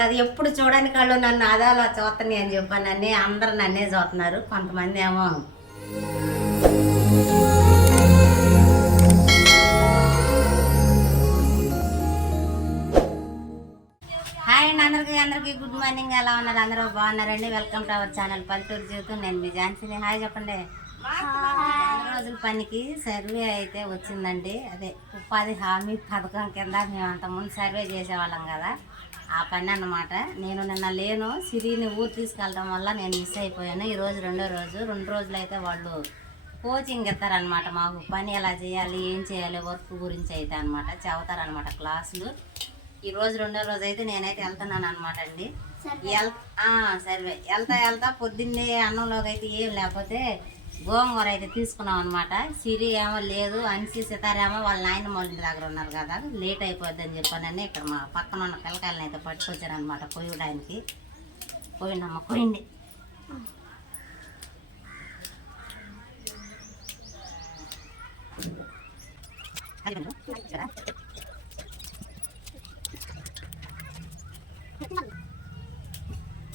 అది ఎప్పుడు చూడని కళ్ళు నన్ను అదాలో చూస్తాను అని చెప్పాను చెప్పానని అందరు నన్నే చూస్తున్నారు. కొంతమంది ఏమో హాయ్ అండి అందరికీ అందరికీ గుడ్ మార్నింగ్. ఎలా ఉన్నారు? అందరూ బాగున్నారండి. వెల్కమ్ టు అవర్ ఛానల్ పల్లెటూరు జీవితం. నేను మీ ఝాన్సీని హాయ్ చెప్పండి. రోజుల పనికి? సర్వే అయితే వచ్చిందండి. అదే ఉపాధి హామీ పథకం కింద మేము అంతకుముందు సర్వే చేసేవాళ్ళం కదా. ఆ పని అన్నమాట. నేను నిన్న లేను సిరిని ఊరు తీసుకెళ్ళడం వల్ల నేను మిస్ అయిపోయాను. ఈ రోజు రెండో రోజు. రెండు రోజులు అయితే వాళ్ళు కోచింగ్ ఇస్తారనమాట మాకు. పని ఎలా చేయాలి ఏం చేయాలి వర్క్ గురించి అయితే అనమాట చెబుతారనమాట క్లాసులు. ఈ రోజు రెండో రోజు అయితే నేనైతే వెళ్తున్నాను అనమాట అండి. సర్వే. వెళ్తా వెళ్తా పొద్దున్నే అన్నంలోకి అయితే ఏం లేకపోతే గోంగూర అయితే తీసుకున్నాం అనమాట సిరి ఏమో లేదు అన్సి సీతారామ వాళ్ళ నాయన వాళ్ళ దగ్గర ఉన్నారు కదా. లేట్ అయిపోద్ది అని చెప్పానని ఇక్కడ మా పక్కన ఉన్న పిల్లకాయలని అయితే పట్టుకొచ్చారనమాట కొయ్యడానికి. పోయిందమ్మ పోయింది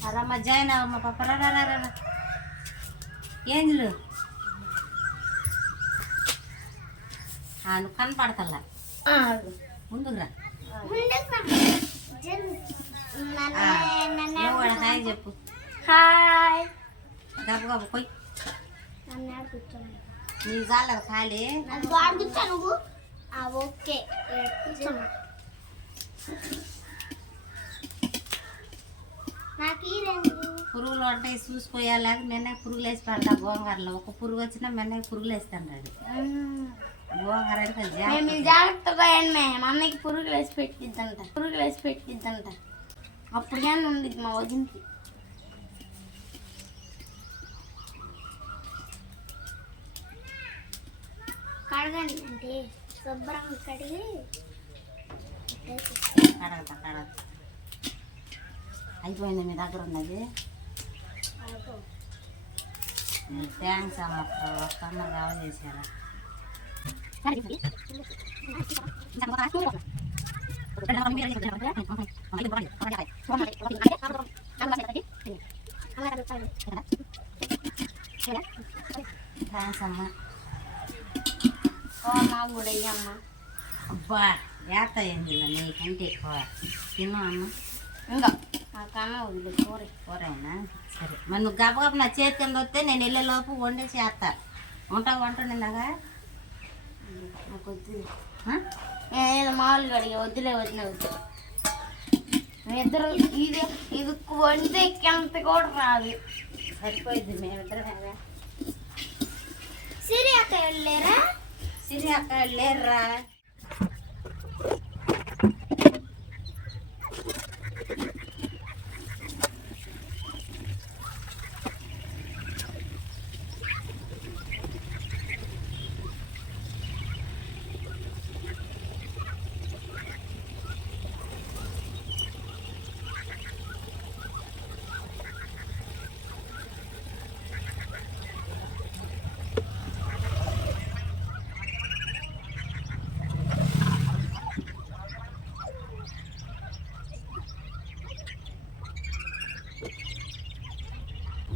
అరమ్మ జాయిన్ అవ్వమ్మ పాప. రా రా. ఏంజలు? నువ్వు కనపడతల్లా ముందుకు రా. హాయ్ చెప్పు. హాయ్. గబ గబ కొయ్. నీ జాలేదు ఖాళీ నువ్వు? ఓకే. నాకు పురుగులు ఉంటాయి చూసుకోయాలి. మెన్న పురుగులు వేసి పెడతా గోంగూరలో. ఒక పురుగు వచ్చినా మెన్న పురుగులు వేస్తాను మేము జాగ్రత్త. జాగ్రత్తగా ఏంమే మమ్మీకి పురుగులు వేసి పెట్టిద్దంట. పురుగులు వేసి పెట్టిద్దంట. అప్పుడు కానీ ఉండిద్ది మా వదినకి. కడగండి అంటే శుభ్రంగా కడిగి కడగతా కడగతా అయిపోయింది మీ దగ్గర ఉన్నది? థ్యాంక్స్ అమ్మ వస్తున్నారు కావాలి చేశారా థ్యాంక్స్ అమ్మ మా కూడా అయ్యమ్మ అబ్బా ఏత ఏంది నీకంటే ఎక్కువ తిను అమ్మ ఇంకా మా కన్న వదిలే కూర కూరైనా సరే మరి నువ్వు గబగబ నా చేతి కింద వస్తే నేను వెళ్ళే లోపు వండేసి చేస్తా ఉంటావు వంట నిందాగా నాకు వద్దు ఏదో మామూలుగా అడిగి వద్దులే వదిలే వద్దు మీ ఇద్దరు ఇది ఇది వండితే ఎంత కూడా రాదు సరిపోయింది మేమిద్దరమే సిరి అక్క వెళ్ళారా సిరి అక్క లేర్రా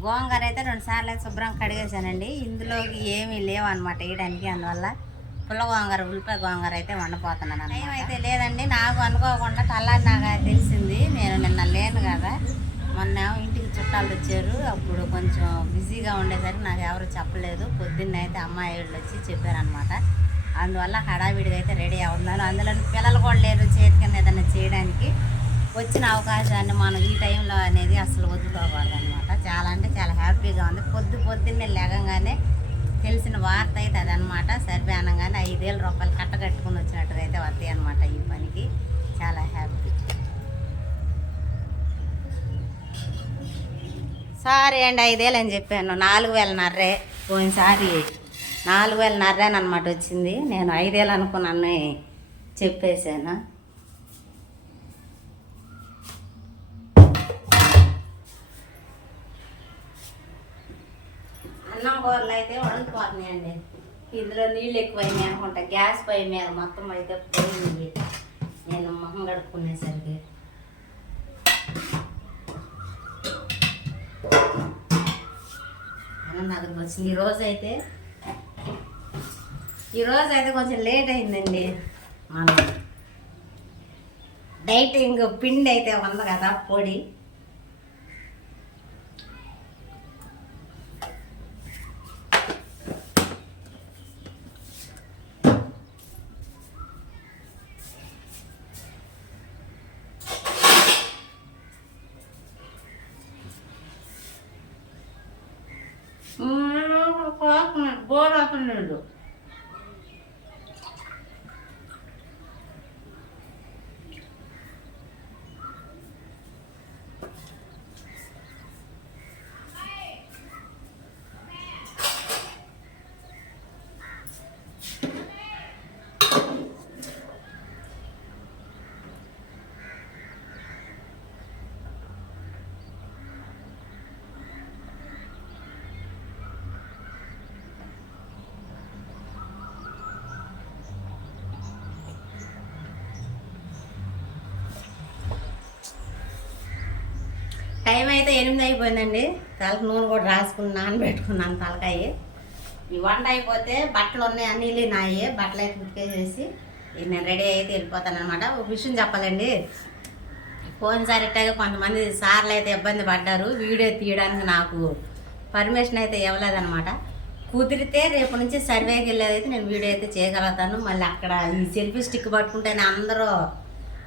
గోంగూర అయితే రెండు సార్లు అయితే శుభ్రం కడిగేసానండి ఇందులోకి ఏమీ లేవు అనమాట వేయడానికి. అందువల్ల పుల్ల గోంగూర ఉల్లిపాయ గోంగూర అయితే వండిపోతున్నాను టైం అయితే లేదండి నాకు అనుకోకుండా తల్లారి నాకు తెలిసింది. నేను నిన్న లేను కదా మొన్న ఇంటికి చుట్టాలు వచ్చారు. అప్పుడు కొంచెం బిజీగా ఉండేసరికి నాకు ఎవరు చెప్పలేదు. పొద్దున్న అయితే అమ్మాయి వాళ్ళు వచ్చి చెప్పారనమాట అందువల్ల హడావిడిగా అయితే రెడీ అవుతున్నాను అందులో పిల్లలు కూడా లేరు చేతికి ఏదైనా చేయడానికి. వచ్చిన అవకాశాన్ని మనం ఈ టైంలో అనేది అసలు వదులుకోకూడదు అనమాట చాలా అంటే చాలా హ్యాపీగా ఉంది. పొద్దు పొద్దున్నే లేగంగానే తెలిసిన వార్త అయితే అదనమాట సర్వే అనగానే ఐదేళ్ళ రూపాయలు కట్ట కట్టుకుని వచ్చినట్టుగా అయితే వస్తాయి అనమాట ఈ పనికి. చాలా హ్యాపీ. సారీ అండి ఐదేళ్ళు అని చెప్పాను. నాలుగు వేల నర్రే పోయినసారి నాలుగు వేల నర్రేని అనమాట వచ్చింది. నేను ఐదేళ్ళు అనుకున్నాను చెప్పేశాను. వల్ల అయితే ఉడకపోతున్నాయండి ఇందులో నీళ్ళు ఎక్కువైనాయి అనుకుంటా. గ్యాస్ పై మీద మొత్తం అయితే పోయింది. నేను మొహం కడుక్కునేసరికి. నాకు వచ్చింది ఈరోజు అయితే ఈరోజు అయితే కొంచెం లేట్ అయిందండి. మనం డైటింగ్ పిండి అయితే ఉంది కదా పొడి. బోర్ అవుతున్నాడు టైం అయితే ఎనిమిది అయిపోయిందండి. తలకు నూనె కూడా రాసుకుని నానబెట్టుకున్నాను తలకాయ. ఈ వంట అయిపోతే బట్టలు ఉన్నాయి అన్ని నాయే. బట్టలు అయితే ఉతికేసేసి నేను రెడీ అయితే వెళ్ళిపోతాను అనమాట ఒక విషయం చెప్పాలండి. పోయినసారి ఇట్టాగా కొంతమంది సార్లు అయితే ఇబ్బంది పడ్డారు. వీడియో తీయడానికి నాకు పర్మిషన్ అయితే ఇవ్వలేదనమాట కుదిరితే రేపు నుంచి సర్వేకి వెళ్ళేది అయితే నేను వీడియో అయితే చేయగలుగుతాను. మళ్ళీ అక్కడ ఈ సెల్ఫీ స్టిక్ పట్టుకుంటేనే అందరూ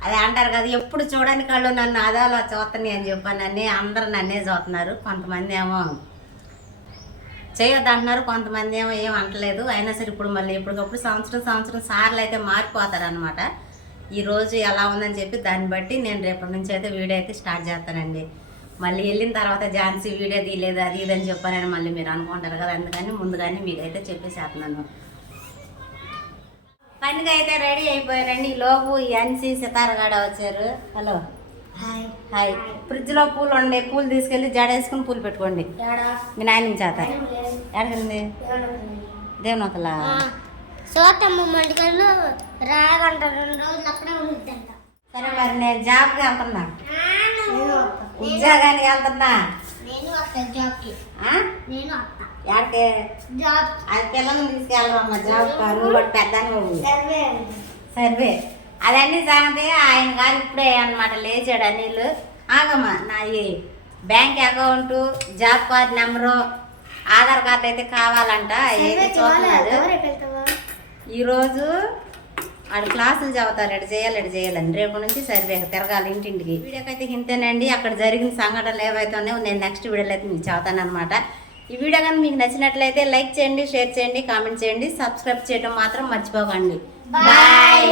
అదే అంటారు కదా ఎప్పుడు చూడని కళ్ళు నన్ను అదాలో చూస్తాను అని చెప్పాను అన్నీ అందరు నన్నే చూస్తున్నారు. కొంతమంది ఏమో చేయొద్దు అంటున్నారు కొంతమంది ఏమో ఏం అంటలేదు. అయినా సరే ఇప్పుడు మళ్ళీ ఎప్పటికప్పుడు సంవత్సరం సంవత్సరం సార్లు అయితే మారిపోతారు అనమాట ఎలా ఉందని చెప్పి దాన్ని బట్టి నేను రేపటి నుంచి అయితే వీడియో అయితే స్టార్ట్ చేస్తానండి. మళ్ళీ వెళ్ళిన తర్వాత ఝాన్సీ వీడియో తీయలేదు అది ఇది అని చెప్పానని మళ్ళీ మీరు అనుకుంటారు కదా అందుకని ముందుగానే మీకైతే చెప్పేసేస్తున్నాను. పనికి అయితే రెడీ అయిపోయారండి ఈ లోపు ఈ అన్సి సితారగాడ వచ్చారు. హలో. హాయ్. హాయ్. ఫ్రిడ్జ్లో పూలు ఉండే పూలు తీసుకెళ్ళి జడేసుకుని పూలు పెట్టుకోండి. మీ నాయన చేత? ఎక్కడికి దేవుని ఒకలా సోతమ్మ మండికల్లో రాగంట రెండు రోజులు అక్కడే సరే మరి నేను జాబ్కి వెళ్తున్నా. నేను ఉద్యోగానికి వెళ్తున్నా. నేను వస్తా జాబ్కి? నేను వస్తా జాబ్. అది పిల్లల్ని తీసుకెళ్ళరమ్మా జాబ్ నువ్వు కూడా పెద్దాన్ని సర్వే సర్వే. అదన్నీ సంగతి. ఆయన గారు ఇప్పుడే అనమాట లేచాడు అనిల్ ఆగమ్మా నా ఈ bank account job card number Aadhaar card అయితే కావాలంట. అయితే చూస్తున్నాడు. ఈరోజు ఆడు క్లాసులు చదువుతారు ఎటు చేయాలి ఎటు చేయాలని రేపు నుంచి సర్వే తిరగాలి ఇంటింటికి. వీడియోకైతే ఇంతేనండి అక్కడ జరిగిన సంఘటనలు ఏవైతే ఉన్నాయో నేను నెక్స్ట్ వీడియోలో అయితే మీకు చదువుతాను అనమాట ఈ వీడియో కానీ మీకు నచ్చినట్లయితే లైక్ చేయండి షేర్ చేయండి కామెంట్ చేయండి సబ్స్క్రైబ్ చేయడం మాత్రం మర్చిపోకండి. బాయ్